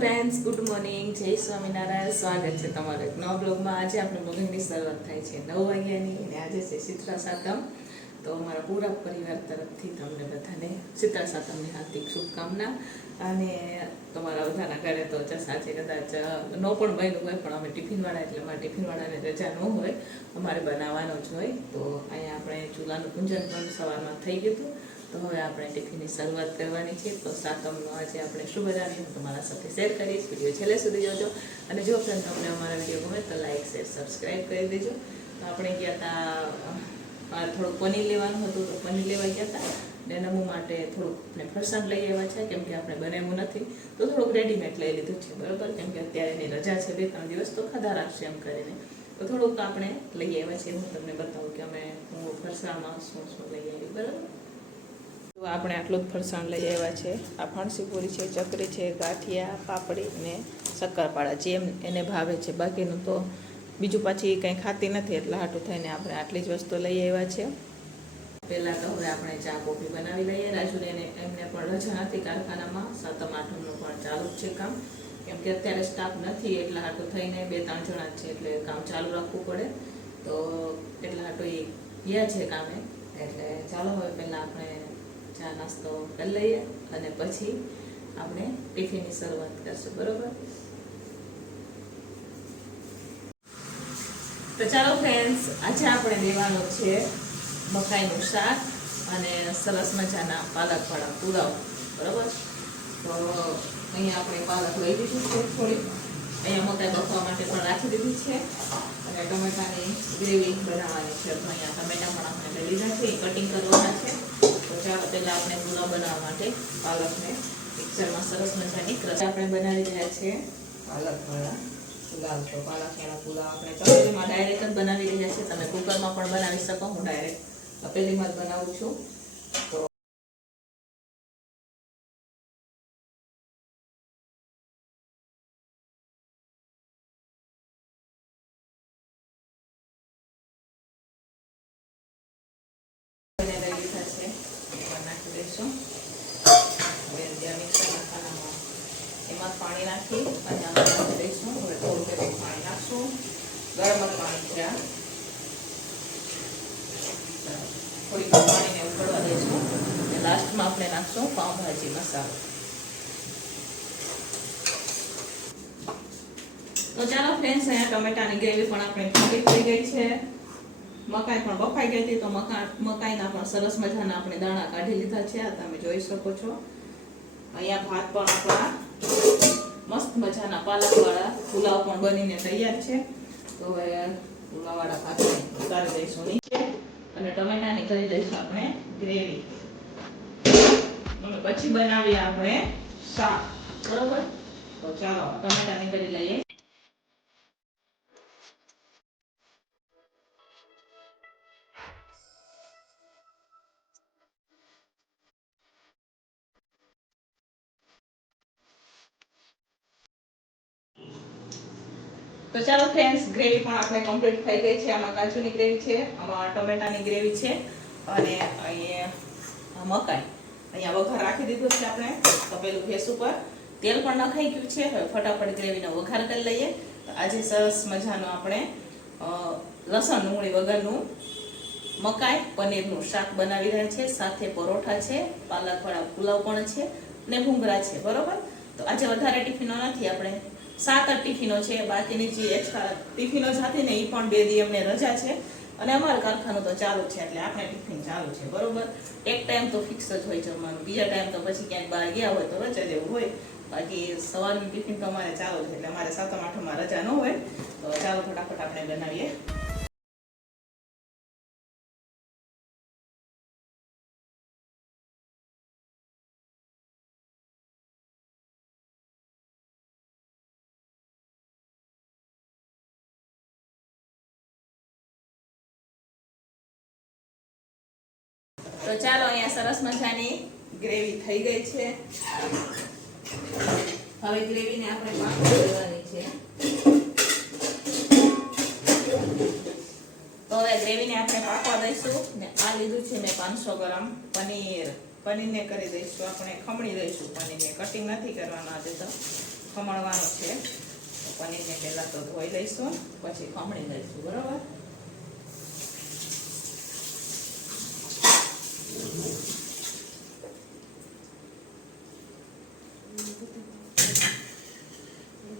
Friends good morning જય સ્વામિનારાયણ. સ્વાગત છે તમારું એક નવા બ્લોગમાં. આજે આપણે બ્લોગિંગની શરૂઆત થાય છે નવ વાગ્યાની અને આજે છે શીતળા સાતમ. તો અમારા પૂરા પરિવાર તરફથી તમને બધાને શીતળા સાતમની હાર્દિક શુભકામના. અને તમારા બધાના ઘરે તો જસ આજે કદાચ નો પણ બન્યું હોય, પણ અમે ટિફિનવાળા, એટલે અમારા ટિફિનવાળાને રજા ન હોય. અમારે બનાવવાનો જ હોય. તો અહીંયા આપણે ચૂલાનું પૂંજન પણ સવારમાં થઈ ગયું હતું. તો હવે આપણે ટિફિનની શરૂઆત કરવાની છે. તો સાતમનો આજે આપણે શું બનાવીએ હું તમારા સાથે શેર કરીશ. વીડિયો છેલ્લે સુધી જોજો. અને જો ફ્રેન્ડ તમને અમારા વીડિયો ગમે તો લાઈક, શેર સબસ્ક્રાઈબ કરી દેજો. તો આપણે ગયા હતા થોડું પનીર લેવાનું હતું તો પનીર લેવા ગયા હતા ને નમું માટે થોડુંક આપણે ફરસાણ લઈ આવ્યા છે, કેમ કે આપણે બનાવ્યું નથી. તો થોડુંક રેડીમેડ લઈ લીધું છે, બરાબર? કેમ કે અત્યારે એની રજા છે, બે ત્રણ દિવસ, તો ખાધા રાખશે એમ કરીને. તો થોડુંક આપણે લઈ આવ્યા છીએ. હું તમને બતાવું કે અમે હું ફરસાણમાં શું શું લઈ આવી બરાબર? આપણે આટલું જ ફરસાણ લઈ આવ્યા છે. આ ફણસી પૂરી છે, ચકરી છે, ગાંઠિયા, પાપડી ને શક્કરપાડા જેમ એને ભાવે છે. બાકીનું તો બીજું પાછી કંઈ ખાતી નથી, એટલે હાટું થઈને આપણે આટલી જ વસ્તુ લઈ આવ્યા છે. પહેલાં તો હવે આપણે ચા કોફી બનાવી લઈએ. રાજુને એમને પણ રજા નથી કારખાનામાં. સાતમ આઠમનું પણ ચાલુ જ છે કામ. કેમ કે અત્યારે સ્ટાફ નથી, એટલા હાટું થઈને બે ત્રણ જણા છે, એટલે કામ ચાલુ રાખવું પડે. તો એટલા હાટું એ ગયા છે કામે. એટલે ચાલો હવે પહેલાં આપણે ચા નાસ્તો કરી લઈએ અને પછી આપણે ટિફિનની શરૂઆત કરશું, બરોબર? તો ચાલો ફ્રેન્ડ્સ આજે આપણે લેવાનું છે મકાઈનું શાક અને સરસ મજાના પાલકવાળા પુલાવ, બરોબર? તો અહીંયા આપણે પાલક લઈ દીધું છે થોડી અહીંયા મકાઈ બફવા માટે પણ રાખી દીધી છે. અને ટમેટાની ગ્રેવી બનાવવાની છે. તો અહીંયા ટમેટા પણ આપણે લઈ લીધા છે કટિંગ કરવાના છે. તો ચાલો પહેલાં આપણે પુલાવ બનાવવા માટે પાલકને મિક્સરમાં સરસ મજાની ક્રસ આપણે બનાવી રહ્યા છીએ. પાલકવાળા પુલાવ તો પાલકવાળા પુલાવ આપણે તપેલીમાં જ બનાવી રહ્યા છીએ. તમે કુકરમાં પણ બનાવી શકો. હું ડાયરેક્ટ તપેલીમાં જ બનાવું છું. તો એને લઈ લીધા છે એમાં નાખી દઈશું હવે ત્યાં મિક્સરના ખાનામાં એમાં પાણી નાખી અને આમાં નાખી દઈશું હવે થોડું થોડું પાણી નાખશું ગરમ પાણી છે થોડીક પાણીને ઉકળવા દઈશું લાસ્ટમાં આપણે નાખશું પાઉંભાજી મસાલો તો ચાલો ફ્રેન્ડ્સ અહીંયા ટમેટાની ગ્રેવી પણ આપણે ઠંડી થઈ ગઈ છે. મકાઈ પણ બફાઈ ગઈ હતી, તો મકા, મકાઈના પણ સરસ મજાના આપણે દાણા કાઢી લીધા છે. આ તમે જોઈ શકો છો. અહીંયા ભાત પણ આપણા મસ્ત મજાના પાલકવાળા પુલાવ પણ બનીને તૈયાર છે. તો હવે પુલાવવાળા ભાતને ઉતારી દઈશું અને ટમેટાની કરી દઈશું આપણે ગ્રેવી પછી બનાવીએ આપણે શાક. બરોબર? તો ચાલો ટમેટાની કરી લઈએ તો ચાલો ફ્રેન્ડ્સ ગ્રેવી પણ આપણે કમ્પ્લીટ થઈ ગઈ છે. આમાં કાજુની ગ્રેવી છે, આમાં ટમેટાની ગ્રેવી છે અને અહીંયા મકાઈ. અહીંયા વઘાર રાખી દીધો છે આપણે તપેલું ગેસ ઉપર. તેલ પણ નખાઈ ગયું છે. હવે ફટાફટ ગ્રેવીનો વઘાર કરી લઈએ. તો આજે સરસ મજાનું આપણે લસણ, ડુંગળી વગરનું મકાઈ, પનીરનું શાક બનાવી રહ્યા છે. સાથે પરોઠા છે, પાલકવાળા પુલાવ પણ છે ને ભૂંગરા છે. બરોબર? તો આજે વધારે ટિફિનો નથી. આપણે સાત ટિફિનો છે, બાકીની જે એક્સ્ટ્રા ટિફિનો સાથે ને એ પણ બે દી અમને રજા છે. અને અમારું કારખાનું તો ચાલુ છે, એટલે આપણે ટિફિન ચાલુ છે, બરોબર? એક ટાઈમ તો ફિક્સ જ હોય જમવાનું, બીજા ટાઈમ તો પછી ક્યાંક બહાર ગયા હોય તો રજા જેવું હોય. બાકી સવારનું ટિફિન તો અમારે ચાલુ છે એટલે અમારે સાતમ આઠમમાં રજા ન હોય. તો ચાલો ફટાફટ આપણે બનાવીએ. તો ચાલો અહીંયા સરસ મજાની ગ્રેવી થઈ ગઈ છે. હવે ગ્રેવીને આપણે પાકવા દેવાની છે. તો હવે ગ્રેવીને આપણે પાકવા દઈશું ને આ લીધું છે મેં પાંચસો ગ્રામ પનીર. પનીરને કરી દઈશું. આપણે ખમણી દઈશું. પનીરને કટિંગ નથી કરવાનું આજે તો. ખમણવાનો છે. પનીરને પહેલાં તો ધોઈ લઈશું, પછી ખમણી દઈશું બરાબર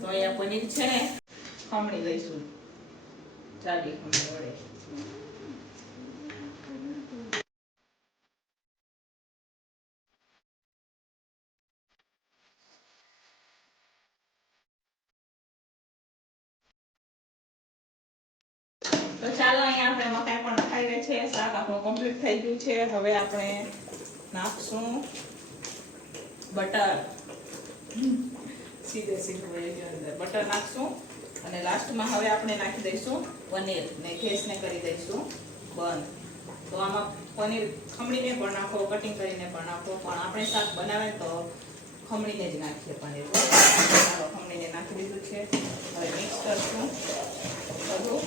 તો અહીંયા પનીર છે ને, ખમણી લઈશું. ચાલી, ખમણી વડે. તો ચાલો અહીંયા આપણે મકાઈ પણ નખાઈ ગઈ છે, શાક આપણું કમ્પ્લીટ થઈ ગયું છે. હવે આપણે નાખશું બટર. સીધે સીધું એની અંદર બટર નાખશું અને લાસ્ટમાં હવે આપણે નાખી દઈશું પનીર. ને ગેસને કરી દઈશું બંધ. તો આમાં પનીર ખમણીને પણ નાખો કટિંગ કરીને પણ નાખો. પણ આપણે શાક બનાવે તો ખમણીને જ નાખીએ પનીર. ખમણીને નાખી દીધું છે. હવે મિક્સ કરશું બધું.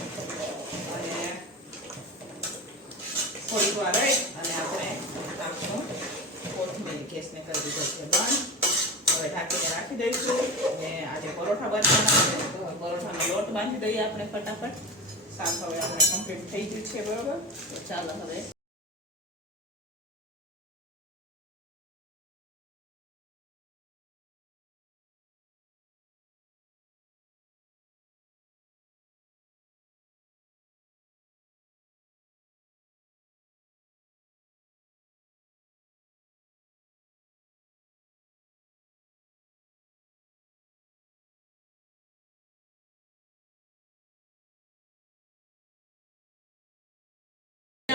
અને થોડીક વાર અને આપણે નાખશું કોથમીર. ગેસને કરી દીધો છે બંધ. હવે ઢાંકીને રાખી દઈશું. અને આજે પરોઠા બાંધવાના છે. તો પરોઠાનો લોટ બાંધી દઈએ આપણે ફટાફટ. શાક હવે આપણે કમ્પ્લીટ થઈ ગયું છે, બરોબર? તો ચાલો હવે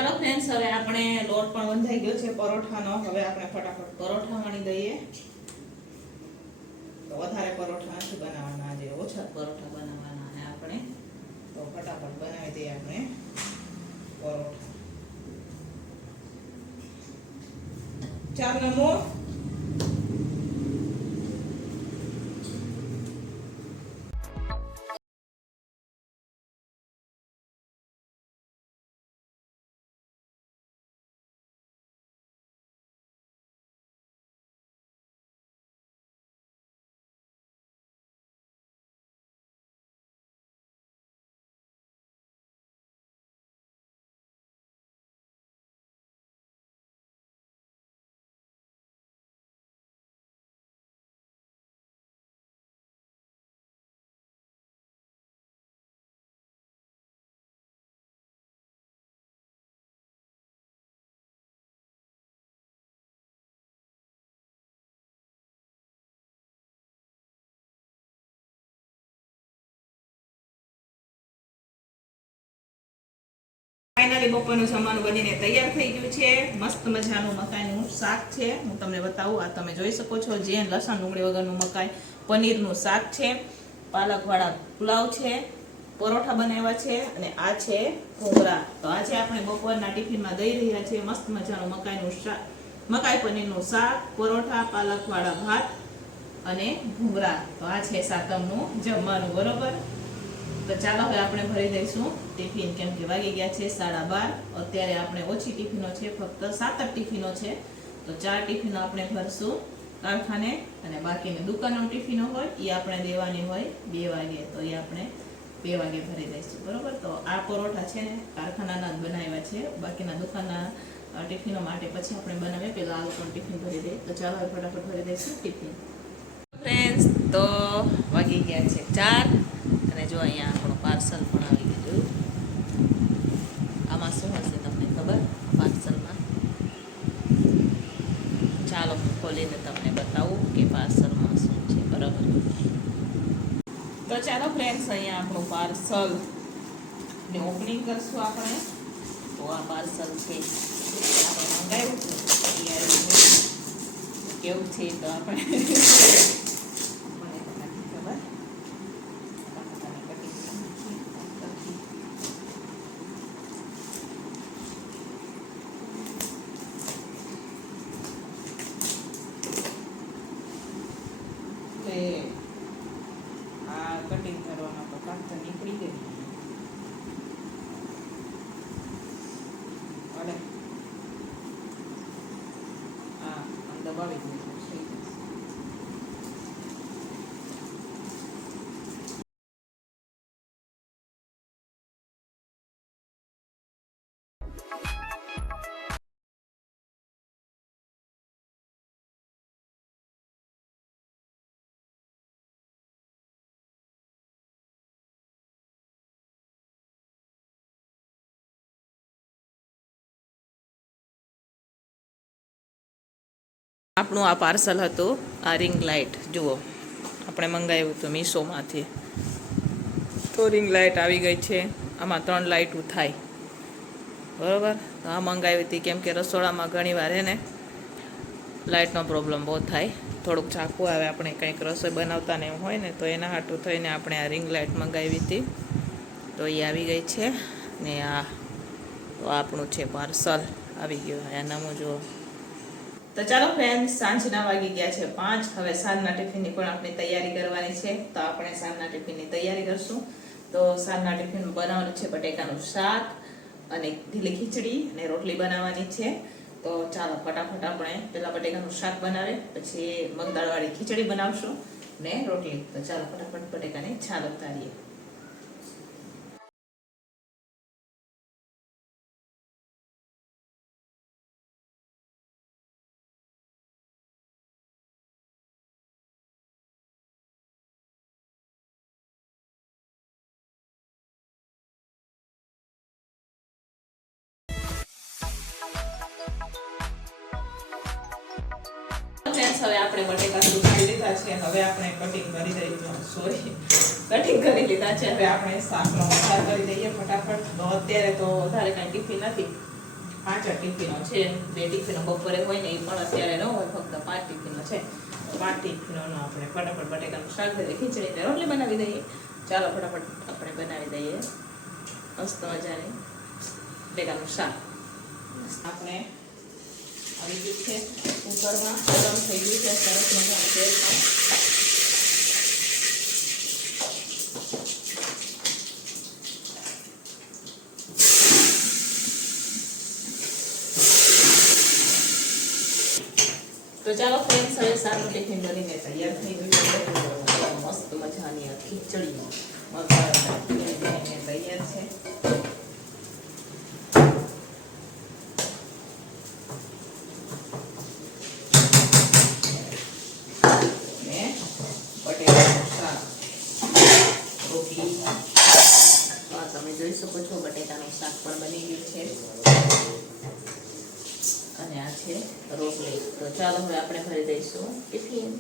ચાલો ફ્રેન્ડ્સ હવે આપણે લોટ પણ બંધાઈ ગયો છે, પરોઠાનો. હવે આપણે ફટાફટ પરોઠા વણી દઈએ. તો વધારે પરોઠા નથી બનાવવાના, આજે ઓછા પરોઠા બનાવવાના છે આપણે. તો ફટાફટ બનાવી દઈએ આપણે પરોઠા. ચાર નંબર ફાઇનલી બપોરનું જમવાનું બનીને તૈયાર થઈ ગયું છે. મસ્ત મજાનું મકાઈનું શાક છે. હું તમને બતાવું, આ તમે જોઈ શકો છો જે લસણ ડુંગળી વગરનું મકાઈ, પનીરનું શાક છે. પાલકવાળા પુલાવ છે, પરોઠા બનાવ્યા છે, અને આ છે ઘોંઘરા. તો આજે આપણે બપોરના ટિફિનમાં દઈ રહ્યા છીએ મસ્ત મજાનું મકાઈનું શાક. મકાઈ, પનીરનું શાક, પરોઠા, પાલકવાળા ભાત અને ઘૂંઘરા. તો આ છે સાતમનું જમવાનું, બરોબર? તો ચાલો હવે આપણે ભરી દઈશું. ટિફિન કેમ કે વાગી ગયા છે સાડા બાર. અત્યારે આપણે ઓછી ટિફિનો છે, ફક્ત સાત જ ટિફિનો છે. તો ચાર ટિફિનો આપણે ભરશું કારખાને અને બાકીની દુકાનો ટિફિનો હોય એ આપણે દેવાની હોય બે વાગે. તો એ આપણે બે વાગે ભરી દઈશું. બરોબર? તો આ પરોઠા છે ને કારખાનાના જ બનાવ્યા છે. બાકીના દુકાનના ટિફિનો માટે પછી આપણે બનાવીએ. પેલા આ લોકોનું ટિફિન ભરી દઈએ. તો ચાલો હવે ફટાફટ ભરી દઈશું ટિફિન. ફ્રેન્ડ્સ તો વાગી ગયા છે ચાર. અને જો અહીંયા પાર્સલ પણ આવી ગયું આમાં શું હશે તમને ખબર? પાર્સલમાં? ચાલો, હું ખોલીને તમને બતાવું કે પાર્સલમાં શું છે. બરાબર? તો ચાલો ફ્રેન્ડ્સ અહીંયા આપણું પાર્સલ ને ઓપનિંગ કરશું આપણે. તો આ પાર્સલ છે. આપણે મંગાવ્યું છે. કેવું છે તો આપણે મને તો નથી ખબર બટાકાની કટિંગ નથી. તે આ કટિંગ કરવામાં તો કાંક તો નીકળી ગઈ અરે આ આપણું આ પાર્સલ હતું, આ રિંગ લાઇટ જુઓ. આપણે મંગાવ્યું હતું મીશોમાંથી. તો રિંગ લાઇટ આવી ગઈ છે. આમાં ત્રણ લાઇટું થાય. બરાબર? આ મંગાવી હતી, કેમ કે રસોડામાં ઘણીવાર હે ને લાઇટનો પ્રોબ્લેમ બહુ થાય. થોડુંક ચાકુ આવે, આપણે કંઈક રસોઈ બનાવતા ને એવું હોય ને, તો એના હાટું થઈને આપણે આ રિંગ લાઇટ મંગાવી હતી. તો એ આવી ગઈ છે. ને આ, તો આપણું છે પાર્સલ. આવી ગયું આ જુઓ. તો ચાલો ફ્રેન્ડ સાંજના વાગી ગયા છે પાંચ. હવે સાંજના ટિફિનની પણ આપણે તૈયારી કરવાની છે. તો આપણે સાંજના ટિફિનની તૈયારી કરશું. તો સાંજના ટિફિન બનાવવાનું છે બટેકાનું શાક અને ઢીલી ખીચડી અને રોટલી બનાવવાની છે. તો ચાલો ફટાફટ આપણે પહેલાં બટેકાનું શાક બનાવે પછી મગદાળવાળી ખીચડી બનાવશું ને રોટલી. તો ચાલો ફટાફટ બટેકાની છાલ ઉતારીએ. આપણે બટેકા સુધારી લીધા છે. હવે આપણે કટિંગ કરી દઈએ કટિંગ કરી લીધા છે. કરી ફટાફટ. અત્યારે તો વધારે કાંઈ ટિફિન નથી. પાંચ ટિફિનો છે. બે ટિફિનો બપોરે હોય ને એ પણ અત્યારે ન હોય, ફક્ત પાંચ ટિફિનો છે. પાંચ ટિફિનોનો આપણે ફટાફટ બટેકાનું શાક દઈએ. ખીચડી ને રોટલી બનાવી દઈએ. ચાલો ફટાફટ આપણે બનાવી દઈએ. મસ્ત મજાની બટેકાનું શાક. આપણે આવી ગયું છે. કુકરમાં ગરમ થઈ ગયું છે. સરસ મજાનું તેલ તો ચાલો ફ્રેન્ડ્સ હવે સારું ટિફિન બનીને તૈયાર થઈ ગયું મસ્ત મજાની આ ખીચડી, મસાલા તૈયાર છે ને બટેકાનું શાક રોટલી આ તમે જોઈ શકો છો, બટેટાનું શાક પણ બની ગયું છે. અને આ છે રોટલી. તો ચાલો હવે આપણે ભરી દઈશું ટિફિન.